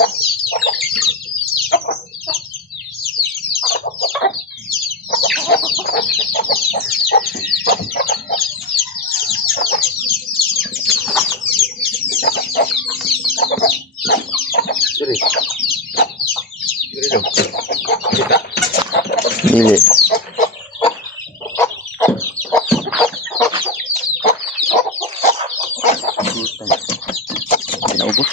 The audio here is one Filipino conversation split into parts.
Diri. Diri dong. Kita. Dili. Naubos.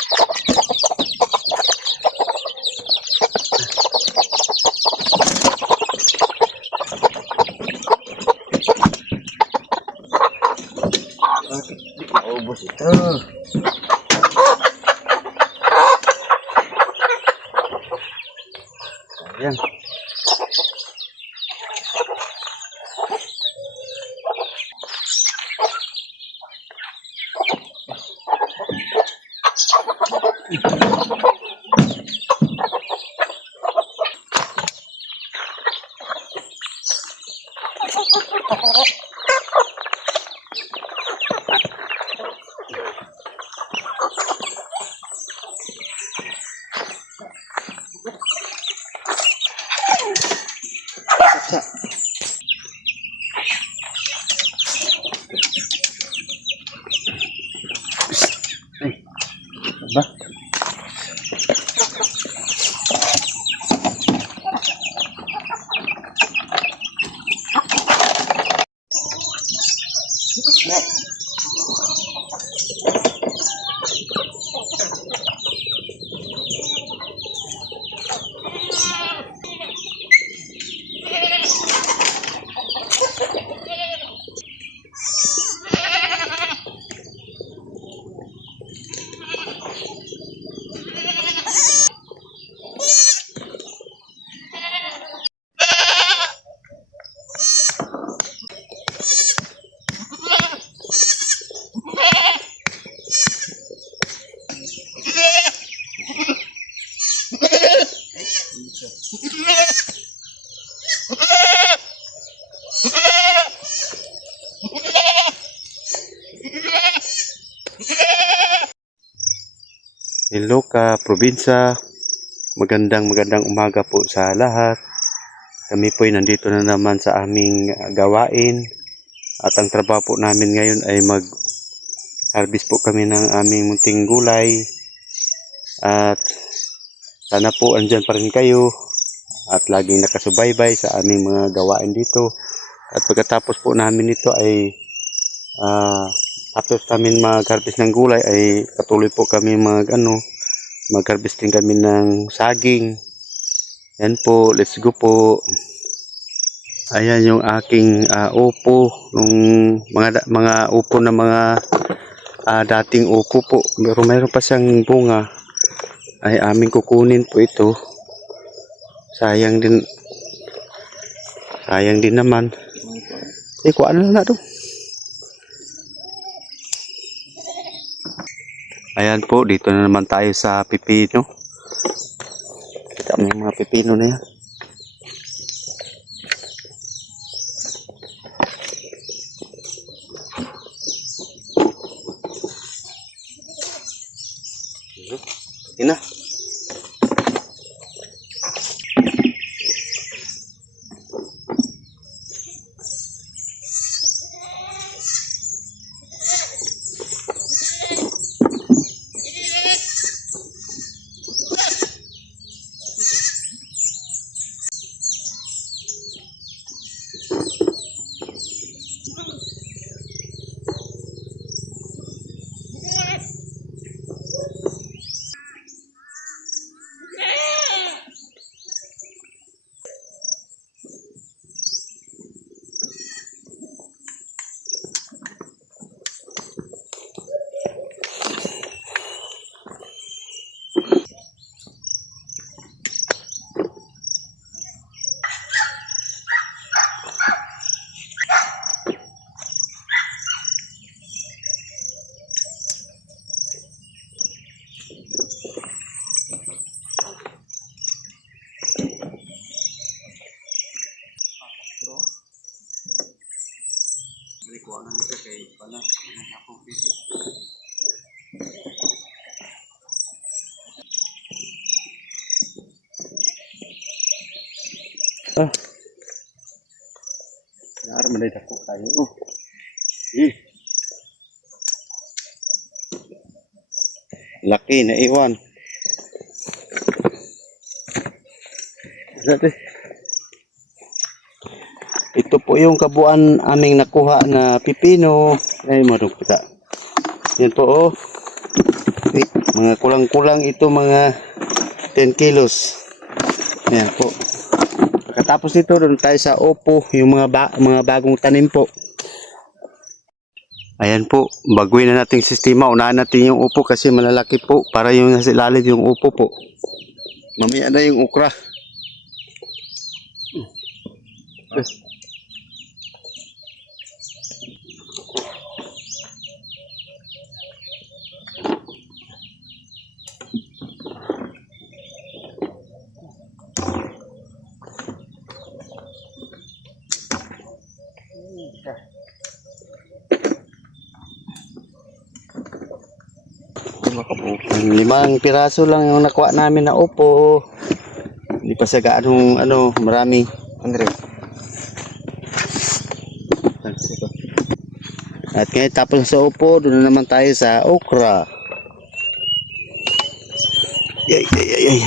Naubos ito. Ayan. Ba? Hello ka, probinsya. Magandang umaga po sa lahat. Kami po ay nandito na naman sa aming gawain. At ang trabaho po namin ngayon ay mag-harvest po kami ng aming munting gulay. At sana po andyan pa rin kayo. At laging nakasubaybay sa aming mga gawain dito. At pagkatapos po namin ito ay tapos namin mag-harvest ng gulay ay patuloy po kami mag-harvest din kami ng saging. Yan po, let's go po. Ayan yung aking upo, nung mga upo na mga dating upo po. Pero mayroon pa siyang bunga. Ay aming kukunin po ito. Sayang din naman. Kuhaan lang na to. Ayan po, dito na naman tayo sa pipino. Kita mo yung mga pipino na yan. Yun na. Ah. Nara man dito kayo. Oh. Laki na iwan. Ito po yung kabuuan aming nakuha na pipino. Ay, marunong kita. Yan po, oh. Mga kulang-kulang ito, mga 10 kilos. Ayan po. Pagkatapos nito, doon tayo sa upo, yung mga bagong tanim po. Ayan po, baguhin na nating sistema. Unahan natin yung upo kasi malalaki po. Para yung nasa ilalim yung upo po. Mamaya na yung okra. Limang piraso lang yung nakuha namin na upo. Hindi pa sa gaanong marami. Andre. At ngayon tapos sa upo, doon na naman tayo sa okra. Yay, yay, yay, yay.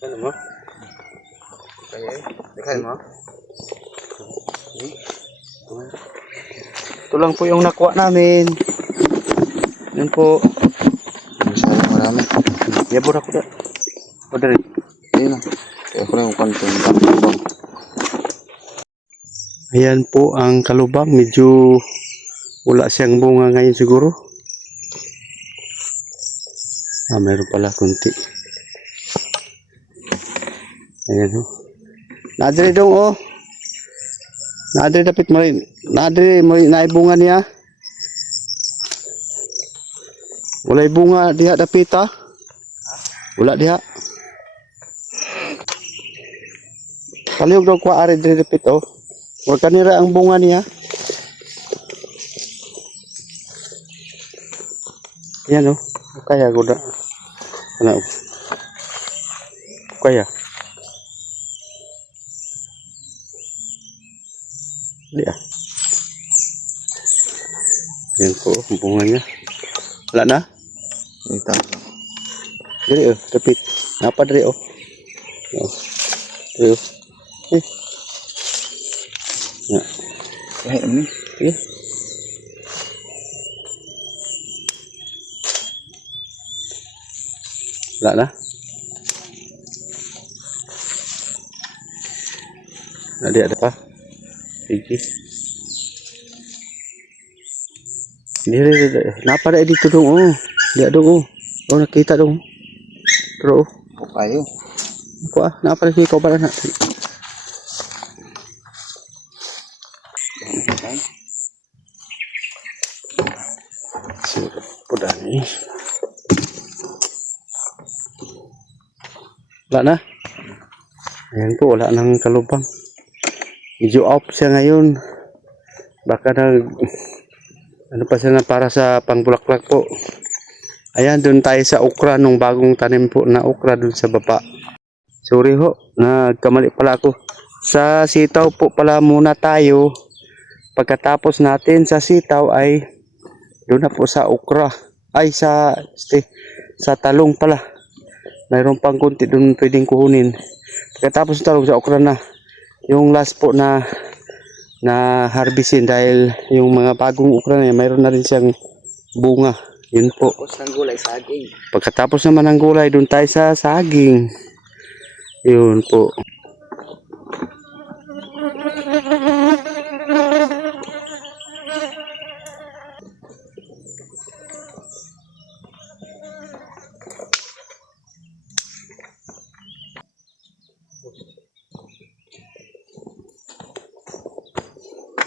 Ano mo? Dekay mo? Ito lang po yung nakuha namin. Yan po. Masyadong marami. Yabor ako da. O dari. Ayun na. Kaya ko na yung kanto. Ayan po ang kalubang. Medyo wala siyang bunga ngayon siguro. Mayroon pala kunti. Ayan o. Nadre dong o. Nadre dapit mo rin. Nadre mo naibunga niya. Wala bunga diha dapit ha. Wala diha. Kaliyog daw kwa ari dire dapit o. Wala kanira ang bunga niya. Yan o. Kaya guda. Ano? Kaya. Di ah. Yan po, ang bunga niya. Wala na? Ito. Diri oh, repit. Napa diri oh. Oh. Diri oh. Ya. Kahit ini. Eh. Wala na? Ada pa? Sige. Diri, napa na dito dong oh. Dia dong oh. Oh nakita dong. Pero oh. Kayo. Ako napa na ko ba na? So, podani. Wala na. Ayan po, wala nang kalubang. Medyo off siya ngayon. Baka ano pa siya na para sa pangbulaklak po. Ayan, doon tayo sa okra, nung bagong tanim po na okra doon sa baba. Sorry ho, nagkamali pala ako. Sa sitaw po pala muna tayo. Pagkatapos natin sa sitaw ay Doon na po sa okra. Ay, sa talong pala. Mayroon pang konti doon pwedeng kuhunin. Pagkatapos ng talong, sa okra na. Yung last po na harvestin dahil yung mga bagong okra na yan, mayroon na rin siyang bunga. Yun po. Tapos ng gulay, saging. Pagkatapos naman ng gulay, doon tayo sa saging. Yun po.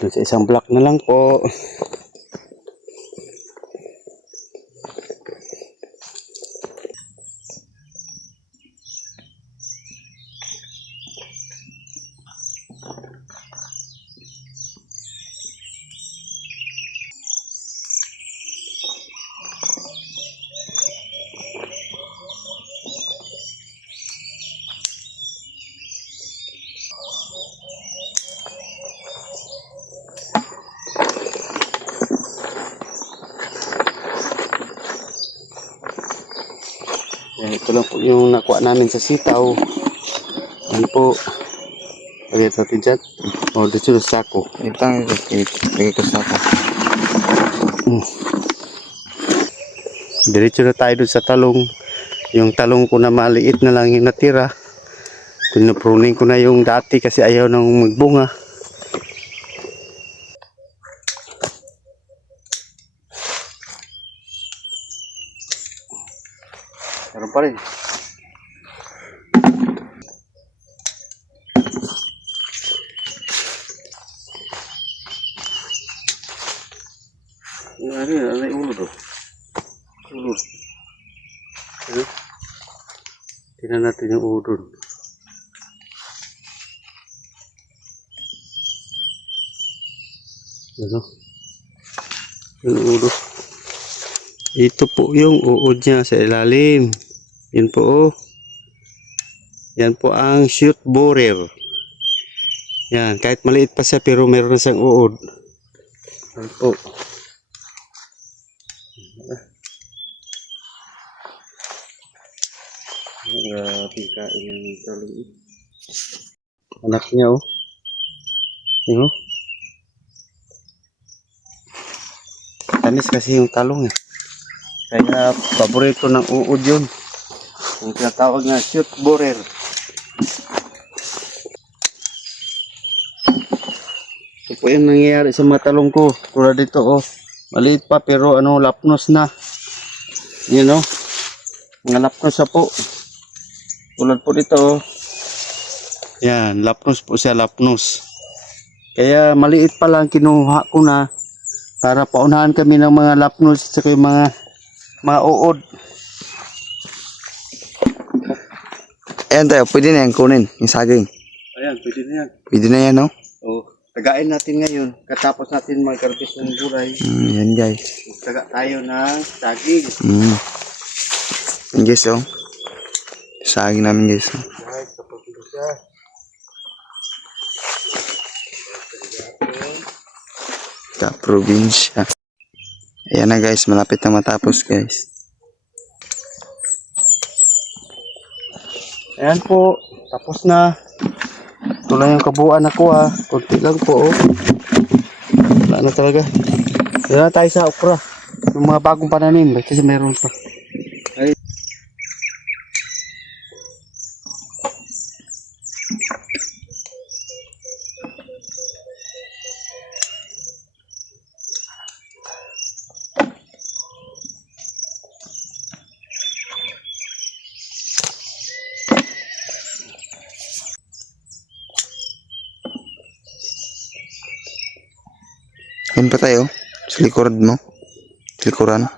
Doon sa isang block na lang po. Yan, ito lang po yung nakuha namin sa sitaw. Yan po. Pagkita natin dyan. O, dito sa sako. Ito ang lagay ko sa ako. Diretso na tayo dun sa talong. Yung talong ko na maliit na lang yung natira. Pinapruning ko na yung dati kasi ayaw nang magbunga. Meron pa rin. Ano yung ulo doon? Ulo. Ano? Tingnan natin yung ulo doon. Ano? Yung ulo. Ito po yung uod niya sa ilalim. Yan po oh. Yan po ang shoot borer. Yan, kahit maliit pa siya pero meron na siyang uod. Yan po. Grabe kain yung talong. Anak niya oh. Yan oh. Tamis kasi yung talong eh. Kaya paborito ng uod yun. Yung tinatawag na shoot borer. Ito po yung nangyayari sa mga talong ko. Tulad dito oh. Maliit pa pero ano lapnos na. Yun oh. Mga lapnos na po. Tulad po dito oh. Yan, lapnos po siya, lapnos. Kaya maliit pa lang kinuha ko na para paunahan kami ng mga lapnos at saka yung mga uod. Ayan tayo, pwede na yan kunin, yung saging. Ayan, pwede na yan. Pwede na yan, no? Oh, tagain natin ngayon. Katapos natin mag-harvest ng gulay. Yan guys. Taga tayo ng saging. Yan guys, oh. Saging namin guys. Oh. Guys, tapos ito siya. Probinsya. Ayan na guys, malapit na matapos guys. Ayan po, tapos na. Ito lang yung kabuuan ako ha. Kunti lang po oh. Wala na talaga. Wala na tayo sa okra. Yung mga bagong pananim. Kasi meron pa. Ay. Yan pa tayo. Sa likuran mo. Likuran.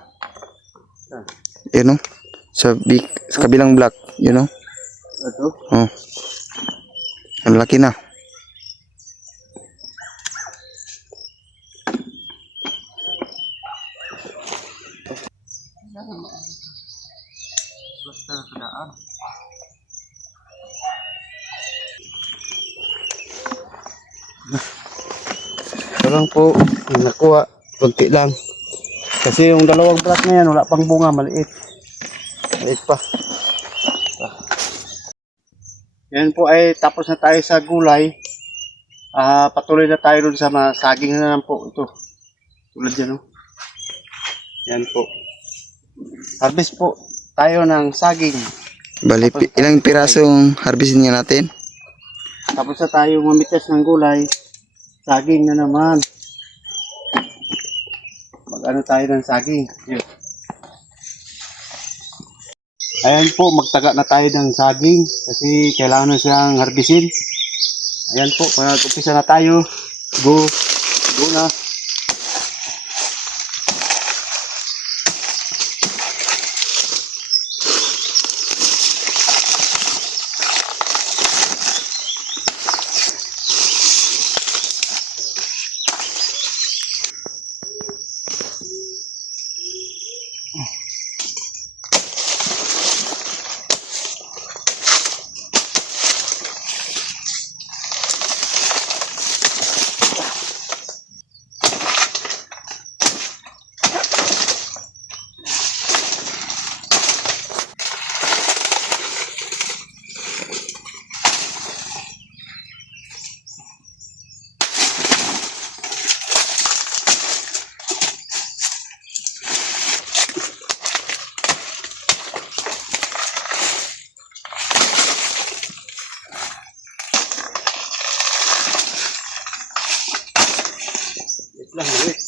Yan o. Sa kabilang block. Yun o. Ito? Oh. Ang laki na. Ito lang po. Yung nakuha. Kunti lang. Kasi yung dalawang plat na yan, wala pang bunga, maliit. Maliit pa. Yan po ay tapos na tayo sa gulay. Patuloy na tayo dun sa saging na lang po. Ito. Tulad yan, oh. Yan po. Harvest po tayo ng saging. Bali, ilang pirasong harvestin nga natin? Tapos na tayo mamitas ng gulay. Saging na naman. Mag-ano tayo ng saging. Yun. Ayan po, magtaga na tayo ng saging kasi kailangan na siyang harbisin. Ayan po, mag-umpisa na tayo. Go. Go na. Wait lang, wait.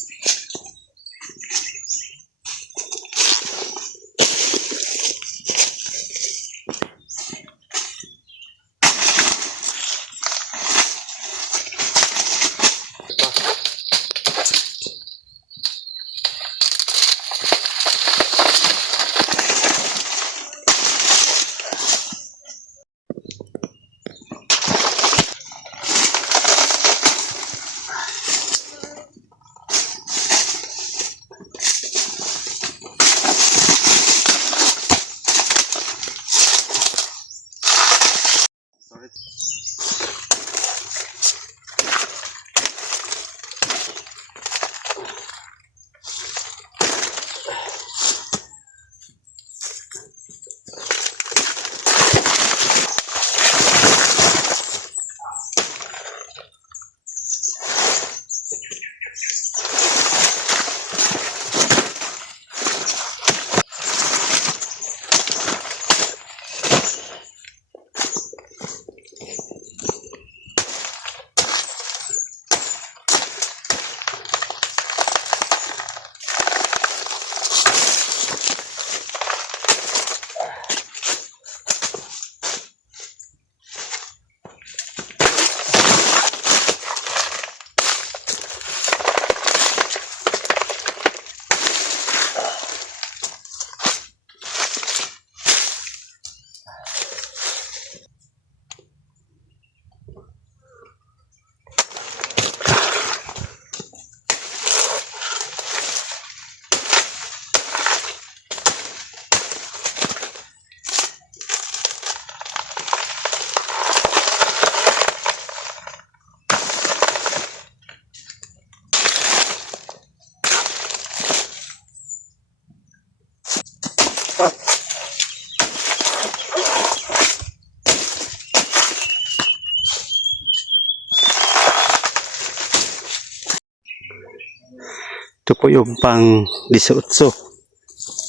Ito po yung pang 18.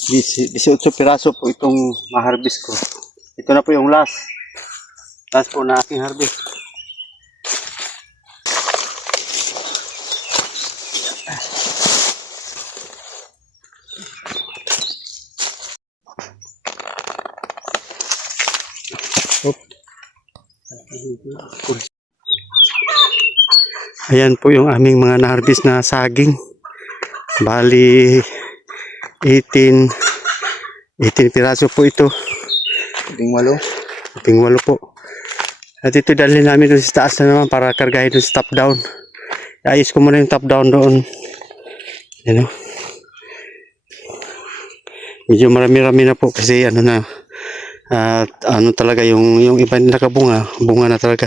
18 piraso po itong ma-harvest ko. Ito na po yung last. Last po na aking harvest. Ayan po yung aming mga na-harvest na saging. Bali 18 piraso po ito. 18. 18 po. At ito dalhin namin doon sa taas na naman para kargahin doon sa top down. Ayos ko muna yung top down doon. Yan o. Medyo marami-rami na po kasi ano na ano talaga yung iba nila kabunga, bunga na talaga.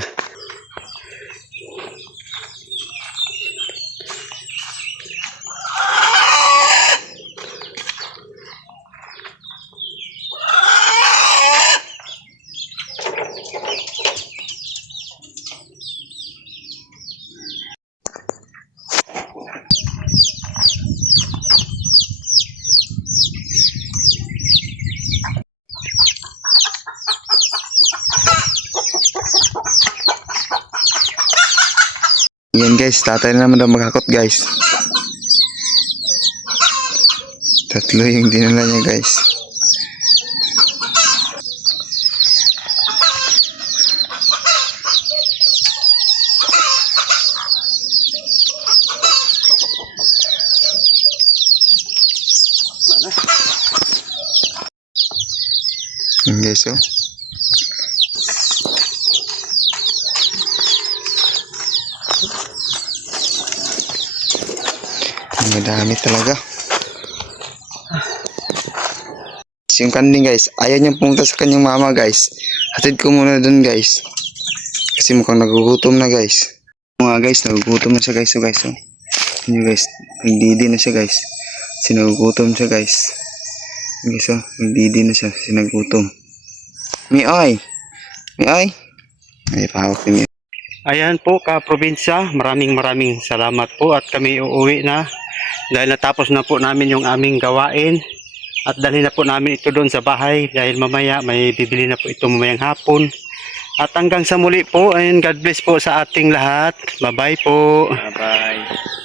Yan guys, tatay na naman daw maghakot guys. Tatlo yung dinala niya guys. Yan guys oh. Ang madami talaga. Yung kanding guys, ayaw niyang pumunta sa kanyang mama guys. Hatid ko muna dun guys. Kasi mukhang nagugutom na guys. Mga guys, nagugutom na siya guys. So guys, oh. Yun guys, nagdidi na siya guys. Kasi nagugutom siya guys. Yun guys, oh, nagdidi na siya kasi nagugutom. Miay! Miay! Ay, pahawak ni Miay. Ayan po, ka-probinsya, maraming salamat po at kami uuwi na dahil natapos na po namin yung aming gawain at dalhin na po namin ito doon sa bahay dahil mamaya may bibili na po ito mamayang hapon. At hanggang sa muli po, and God bless po sa ating lahat. Bye-bye po. Bye-bye.